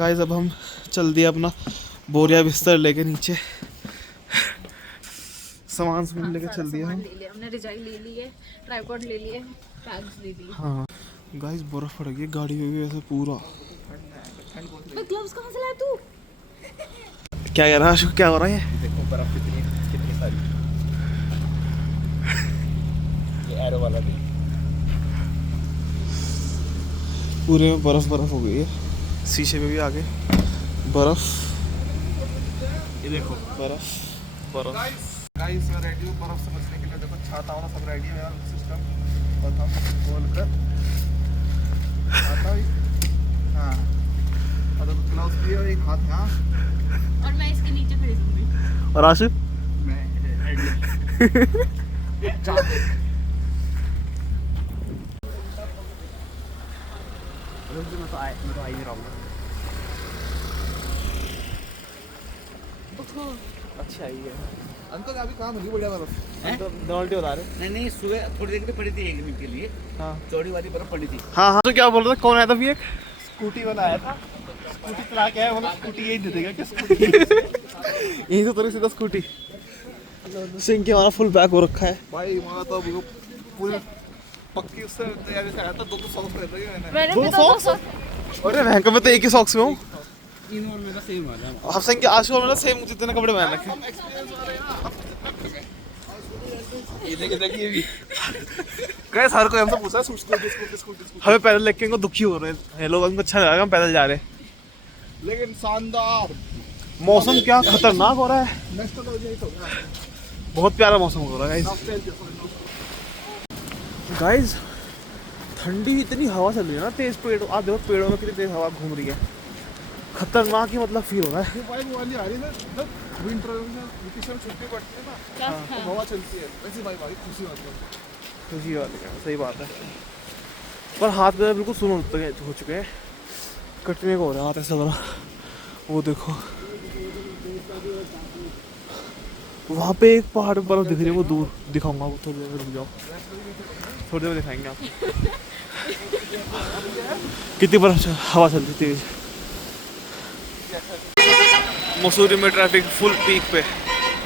Guys अब हम चल दिए अपना बोरिया बिस्तर लेके नीचे, सामान लेके चल दिया हम। हमने रजाई ले ली है, ट्राइपॉड ले लिए, बैग्स ले लिए। हाँ गाइस बर्फ पड़ गई गाड़ी में भी ऐसे पूरा। ग्लव्स कहाँ से लाया तू? क्या कह रहा है, क्या हो रहा है? देखो बर्फ कितनी सारी। ये एरो वाला भी पूरे में बर्फ हो गई है, शीशे पे भी आगे बर्फ। ये देखो बर्फ गाइस मैं रेडी हूँ बर्फ से बचने के लिए। देखो छाता वाला सब रेडी है मेरा सिस्टम। और हम खोल कर छाता भी, हाँ और देखो ग्लव्स भी है, एक हाथ यहाँ और मैं इसके नीचे खड़ी हूँ। और आशिफ मैं तो आ ही नहीं रहा हूँ। अच्छा ही है। अंकल अभी कहाँ मिली बढ़िया बर्फ? डोल्टी बता रहे। नहीं सुबह थोड़ी देर के लिए पड़ी थी, 1 मिनट के लिए हाँ चौड़ी वाली बर्फ पड़ी थी। हाँ तो क्या बोल रहे थे, कौन आया था भी? एक स्कूटी वाला आया था, स्कूटी चला के आया, मतलब स्कूटी यही दे देगा कि स्कूटी यही तो तेरी सीधा स्कूटी। सिंह के हमारा फुल बैक हो रखा है भाई वहाँ तो अभी वो पूरी पक्की उससे तैयारी से आया था। 2 सॉक्स पहन लिए मैंने। मैंने दो भी सॉक्स? अरे भयंकर, मैं तो एक ही सॉक्स में हूँ। इन और मेरा सेम आ गया। हम सिंह के आशिफ और मैंने सेम जितने कपड़े पहन रखे। ये देखिए भी गाइस हर कोई हमसे पूछा है स्कूटी। हमें पैदल लेके इनको दुखी हो रहे हैं लोग, हमको अच्छा लगा हम पैदल जा रहे हैं। लेकिन शानदार मौसम क्या खतरनाक हो रहा है, नेक्स्ट तो यही तो बहुत प्यारा मौसम हो रहा है गाइस। ठंडी इतनी हवा चल रही है ना तेज, पेड़ आप देखो पेड़ों में कितनी तेज हवा घूम रही है, खतरनाक ही मतलब फील हो रहा है। ये वाइब वाली आ रही है ना, जब विंटर में वेकेशन छुट्टी पड़ती है ना तो हवा चलती है, वैसी वाइब आ रही, खुशी होती है। खुशी वाली है, सही बात है। पर हाथ में बिल्कुल सुन हो चुके हैं, कटने को हो रहा है हाथ ऐसा बड़ा। वो देखो वहाँ पे एक पहाड़ पर बर्फ दिख रही है, वो दूर दिखाऊंगा, वो थोड़ी देर में रुक जाओ, थोड़ी देर में दिखाएंगे आपको कितनी बर्फ हवा चलती तेज। मसूरी में ट्रैफिक फुल पीक पे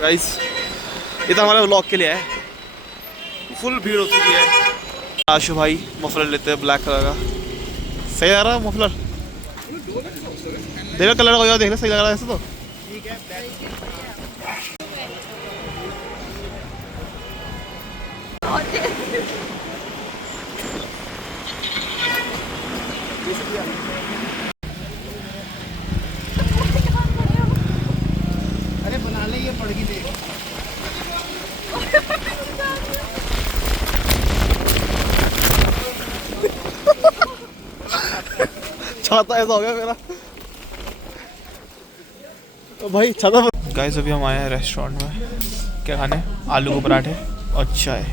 गाइस, ये तो हमारे व्लॉग के लिए है, फुल भीड़ हो चुकी है। आशु भाई मफलर लेते हैं ब्लैक कलर का, सही लग रहा है मफलर, देखो कलर को देख ले, सही लग रहा है ऐसे तो। अरे बना ले, ये पड़गी देख। छाता ऐसा हो गया मेरा तो भाई छाता। गाइस अभी हम आए हैं रेस्टोरेंट में, क्या खाने? आलू के पराठे और चाय।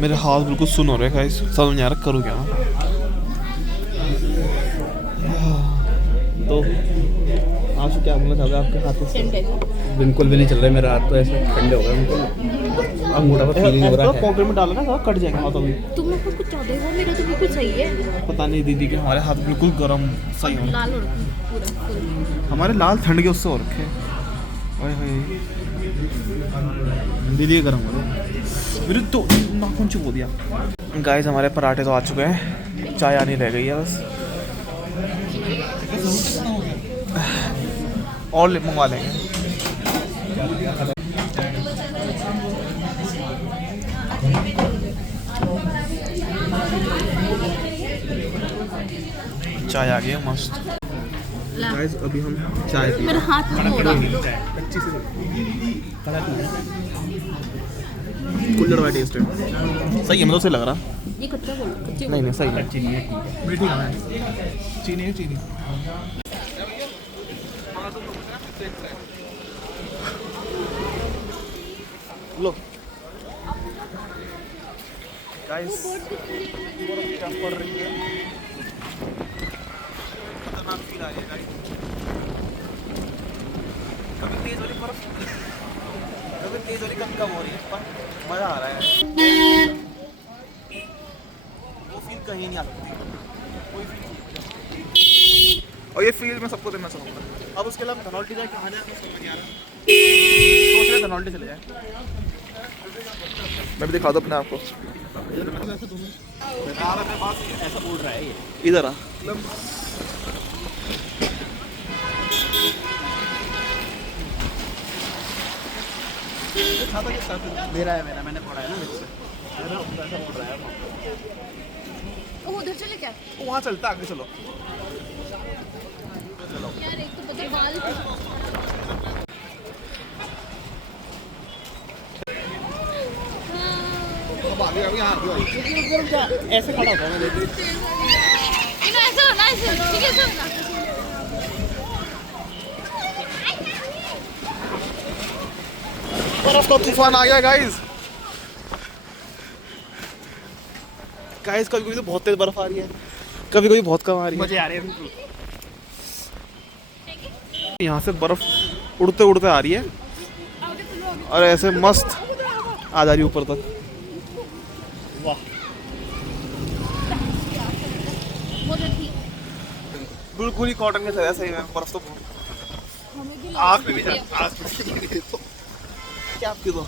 मेरे हाथ बिल्कुल सुन हो रहे हैं गाइस, समझ नहीं आ रहा करूँ क्या मैं। तो आप क्या बोलना चाहते हैं, आपके हाथ से? बिल्कुल भी नहीं चल रहा है मेरा हाथ, तो ऐसे ठंडे हो गए बिल्कुल, अंगूठा पर फीलिंग हो रहा है। पॉकेट में डालना ना, कट जाएगा हाथ अभी। तुम लोग कुछ चाहते हो, मेरा तो बिल्कुल सही है। पता नहीं दीदी के हमारे हाथ बिल्कुल गर्म सही हो, लाल हो रखा पूरा। हमारे लाल ठंड के उससे हो रखे हैं। ओए होए दीदी के गर्म हो रहे, मेरे तो नाखून चुप हो दिया। गाइस हमारे पराठे तो आ चुके हैं, चाय आनी रह गई है बस, और मंगवा लेंगे। चाय आ गई है मस्त। गाइस अभी हम चाय पी मेरा हाथ नहीं हो रहा। कुल्हड़ वाला टेस्ट है, सही है, मतलब सही लग रहा। ये कच्चा बोल, कच्चे नहीं सही है। मीठी खाना है, चीनी है चीनी। लो गाइस क्या पड़ रही है, खतरनाक फील आ रही है गाइस। कभी तेज वाली बर्फ, कभी तेज वाली कम हो रही है, पर मजा आ रहा है। वो फील कहीं नहीं आ सकती, कोई फील नहीं। और ये फील मैं सबको देना चाहूँगा। अब उसके अलावा धनौल्टी जाए कहाँ जाए समझ नहीं आ रहा, सोच रहे धनौल्टी चले जाए। मैं भी दिखा दूँ अपने आप को। ऐसा उड़ रहा है ये। इधर आ। मेरा है, मैंने पढ़ा है ना मुझसे। ऐसा उड़ रहा है। ओ उधर चले क्या वहाँ चलता आगे चलो। यार, एक तो पता बाल अब आगे आगे यहाँ आगे ऐसे खड़ा होता है ना, देखो। ऐसा होना, ऐसे ठीक है, ऐसा होना। बर्फ का तूफान आ गया गाइस। गाइस कभी कभी तो बहुत तेज बर्फ आ रही है, कभी कभी बहुत कम आ रही है। मजे आ रहे हैं बिल्कुल। यहाँ से बर्फ उड़ते उड़ते आ रही है और ऐसे मस्त आ जा रही है ऊपर तक। वाह, बिल्कुल ही कॉटन के तरह सही में बर्फ तो आग पे भी जाता, आग पे भी तो क्या आपकी तो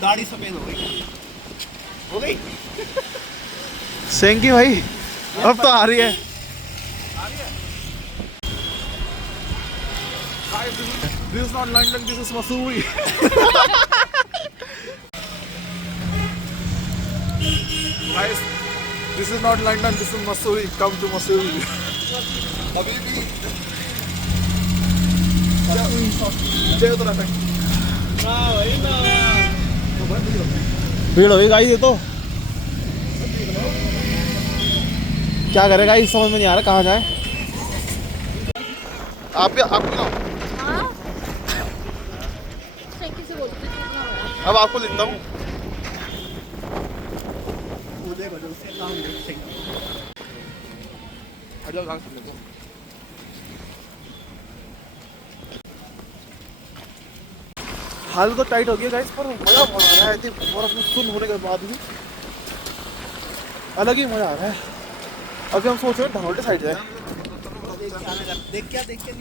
दाढ़ी सफेद हो गई। सेंकी भाई अब तो आ रही है। This is not London, this is Missouri. Guys, this is not London, this is Missouri. Come to Missouri. अभी भी जय उत्तराखंड। भीड़ हो गई गाइस, ये तो क्या करें गाइस, समझ में नहीं आ रहा कहाँ जाए। आप भी लाओ। से बोलते हैं अब आपको लिखता हूँ। हाल तो टाइट हो गया गाइस, पर मजा बहुत आ रहा है। बर्फ में सुन होने के बाद भी अलग ही मजा आ रहा है। अभी हम सोच रहे हैं धनौल्टी साइड जाए। देख क्या नीचे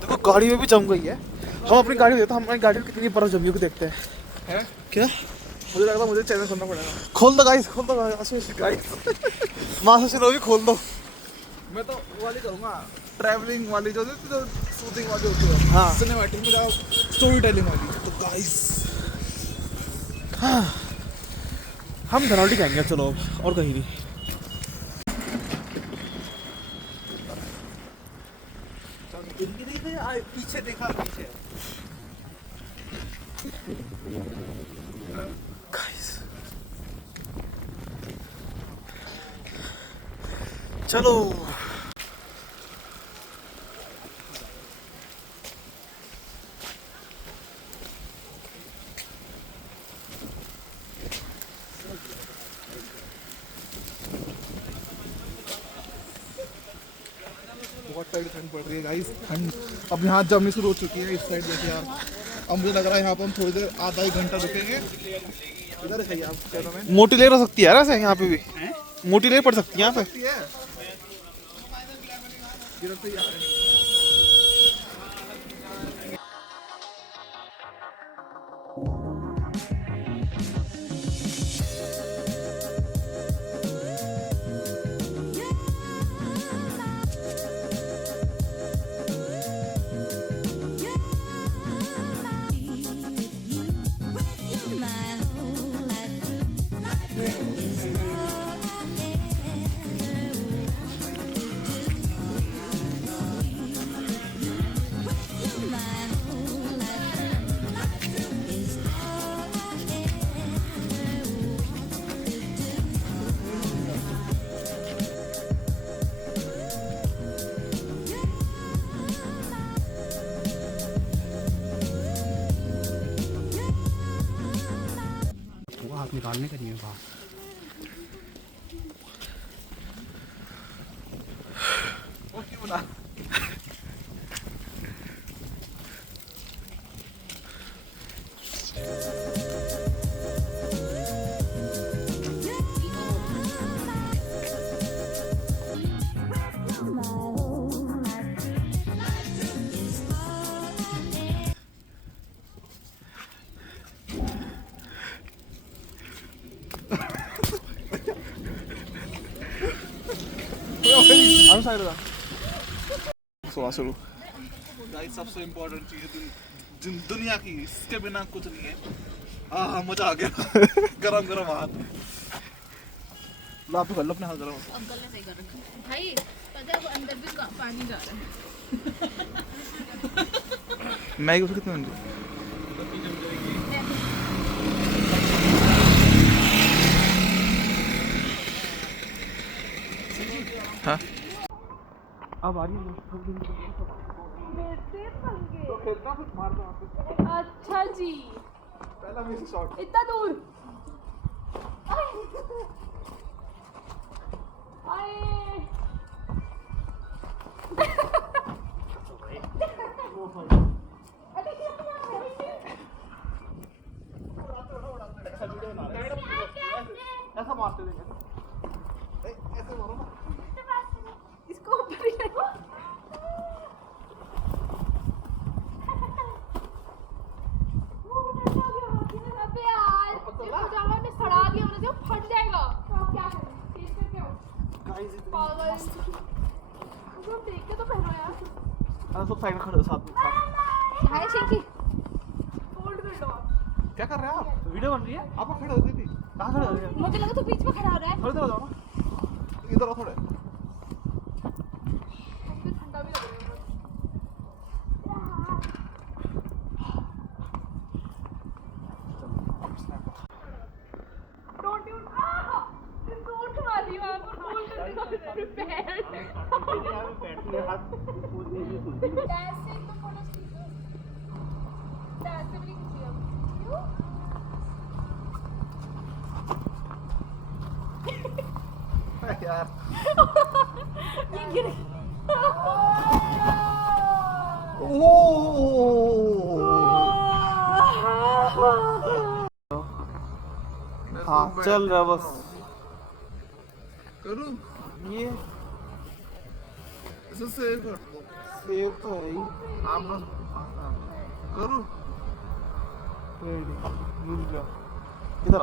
देखो गाड़ी में भी जम गई है। हम अपनी गाड़ी देते, हम अपनी गाड़ी में कितनी बर्फ जमी को देखते हैं। क्या मुझे लगता है मुझे चैनल खोलना पड़ेगा। खोल दो गाइस, खोल दो गाइस। मास्टर से भी खोल दो। मैं तो वो वाली करूँगा, ट्रैवलिंग वाली जो शूटिंग वाली होती है। हाँ। सिनेमैटिक में जाओ, स्टोरी टेलिंग वाली। तो गाइस हाँ, हम धनौल्टी जाएंगे चलो अब, और कहीं नहीं। पीछे देखा, पीछे गाइस चलो। बहुत टाइट ठंड पड़ रही है गाइस। ठंड अब यहाँ जमनी शुरू हो चुकी है इस साइड। देखिए यार, अब मुझे लग रहा है यहाँ पर हम थोड़ी देर आधा एक घंटा रुकेंगे। इधर है आप शहरों में मोटी लेयर हो सकती है यार ऐसे, यहाँ पे भी मोटी लेयर पड़ सकती है यहाँ पे। हाथ निकालने का नहीं है बाहर। साइड का सुना शुरू गाइस सबसे इम्पोर्टेंट चीज दुनिया की, इसके बिना कुछ नहीं है। मजा आ गया। गरम गरम हाथ ला पे कर लो अपने हाथ गरम। अंकल ने सही कर रखा भाई, पता है वो अंदर भी पानी जा रहा है। मैगी उसको कितने मिनट? हाँ अब आ रही है तो खेलता फिर मारता वापस। अच्छा जी, पहला मिस शॉट। इतना दूर। ऐसा मारते देंगे, ऐसे मारो ना। इसको ऊपर ही रखो। अबे यार, ये पजामा में सड़ा दिया मैंने, जो फट जाएगा तो आप क्या करें? चेंज करके आओ पागल। जो देख के तो पहनो यार। अरे सब साइड में खड़े हो साथ में। हाय शेखी, होल्ड कर लो। क्या कर रहे हैं आप? वीडियो बन रही है। आप खड़े होते थे। कहाँ खड़े हो रहे हैं? मुझे लगा तू बीच में खड़ा हो रहा है। थोड़ी देर हो जाओ ना। इधर आओ थोड़े। मुझे ठंडा भी लग रहा है। डोंट यू डोंट मारी वहां पर फूल करके प्रिपेयर्ड। ऐसे तो फोटो खींचो, ऐसे भी खींची अब क्यों? यार ये गिर हाँ चल रहा बस। करूँ ये इसे सेव कर दो। सेव तो है ही। आप बस करूँ। रेडी मिल गया। इधर आ।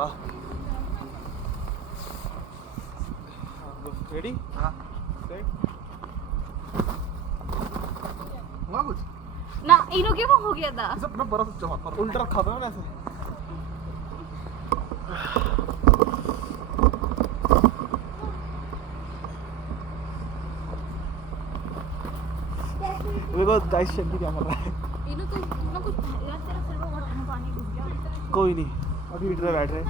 रेडी? हाँ सेट। हुआ कुछ? ना इनो के वो हो गया था। इसे अपना बर्फ जमा कर। उल्टा रखा था मैंने ऐसे। देखो गाइस शक्ति क्या कर रहा है। इनो तो ना कुछ यार तेरा सिर में बहुत पानी घुस गया। कोई नहीं, अभी हीटर पे बैठ रहे हैं।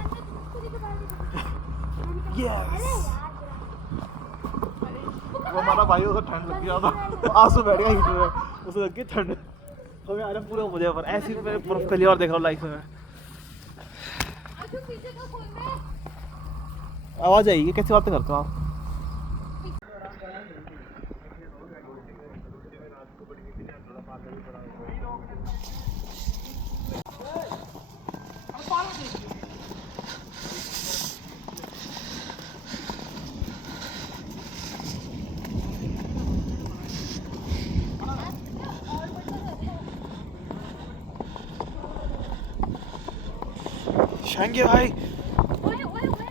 यस। वो हमारा भाई उसे ठंड लग गया था। आंसू बैठ गया हीटर में, उसे लग गई ठंड। हमें आ रहा पूरा मजे पर। ऐसी मैंने बर्फ पहली बार देख रहा हूँ लाइफ में। अच्छा पीछे का खोल दे। आवाज आएगी, कैसे बातें करते हो आप? शांगे भाई ओए ओए ओए।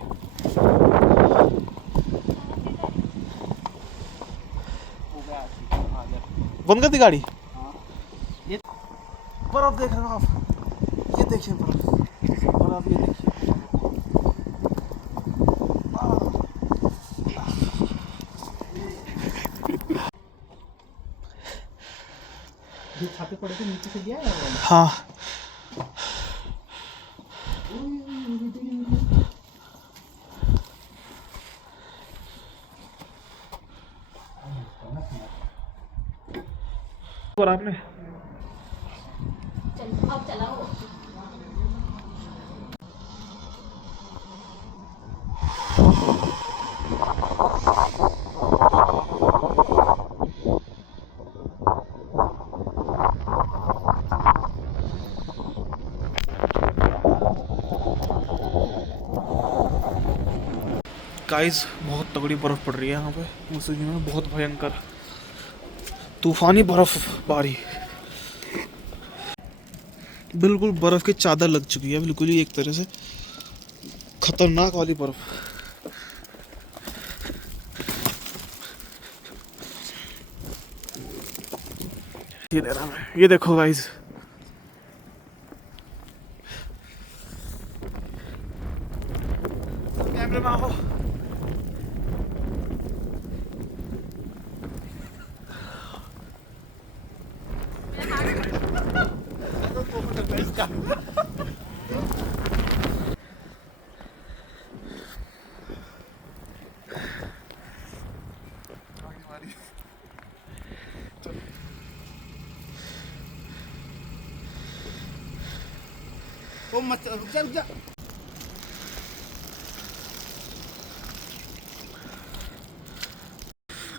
बंद कर दी गाड़ी। ये बर्फ देख रहे हो आप? ये देखिए बर्फ, और आप ये देखिए। छाते पड़े थे नीचे से गया है। हाँ और आपने चल अब चलाओ। गाइस बहुत तगड़ी बर्फ पड़ रही है यहाँ पे मसूरी में, बहुत भयंकर तूफानी बर्फबारी। बिल्कुल बर्फ की चादर लग चुकी है, बिल्कुल ही एक तरह से खतरनाक वाली बर्फ। ये ले रहा मैं, ये देखो गाइस, कैमरे में आओ। ओ मत रुक जा रुक जा।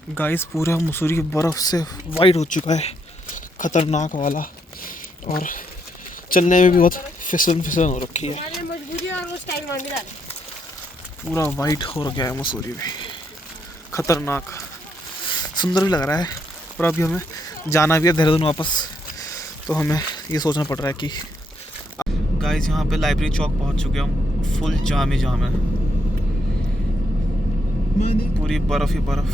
गाइस पूरा मसूरी बर्फ से वाइट हो चुका है, खतरनाक वाला, और चलने में भी बहुत फिसलन फिसलन हो रखी है, मजबूरी और वो स्टाइल मांग रहा है। पूरा वाइट हो गया है मसूरी भी, खतरनाक, सुंदर भी लग रहा है। और अभी हमें जाना भी है देहरादून वापस, तो हमें ये सोचना पड़ रहा है कि गाइस यहाँ पे लाइब्रेरी चौक पहुँच चुके हैं हम, फुल जाम ही जाम है, पूरी बर्फ ही बर्फ।